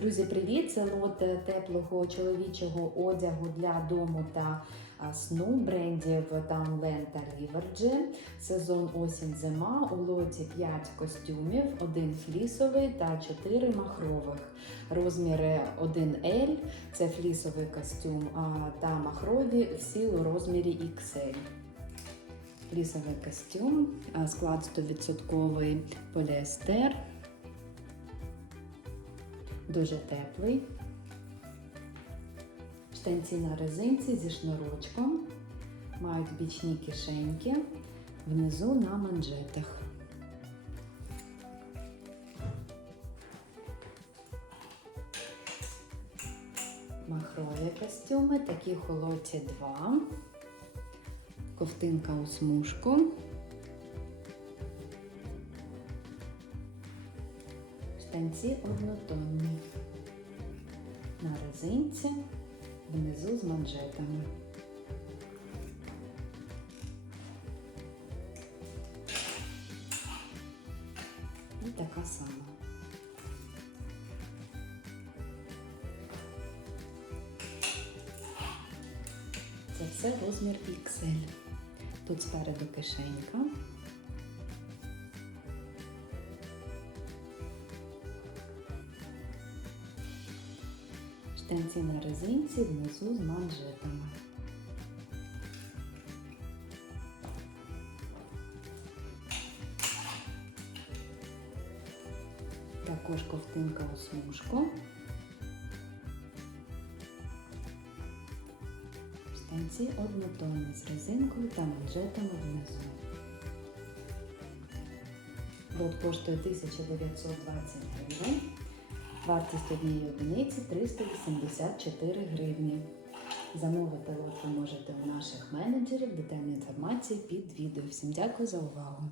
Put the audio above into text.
Друзі, привіт! Це лот е, теплого чоловічого одягу для дому та сну брендів Townland та Riverge. Сезон осінь-зима. У лоті 5 костюмів, один флісовий та 4 махрових. Розміри 1L – це флісовий костюм, та махрові всі у розмірі XL. Флісовий костюм, склад 100% поліестер. Дуже теплий. Штанці на резинці зі шнурочком. Мають бічні кишеньки. Внизу на манжетах. Махрові костюми, такі холоті 2. Ковтинка у смужку. Штанці однотонні. На резинці, внизу з манжетами. І така сама. Це все розмір XL. Тут спереду кишенька. Штанці на резинці внизу з манжетами. Також ковтинка у смужку. Штанці однотонні з резинкою та манжетами внизу. Лот коштує 1920 гривень. Вартість однієї одиниці 384 гривні. Замовити лот ви можете у наших менеджерів. Детальна інформація під відео. Всім дякую за увагу!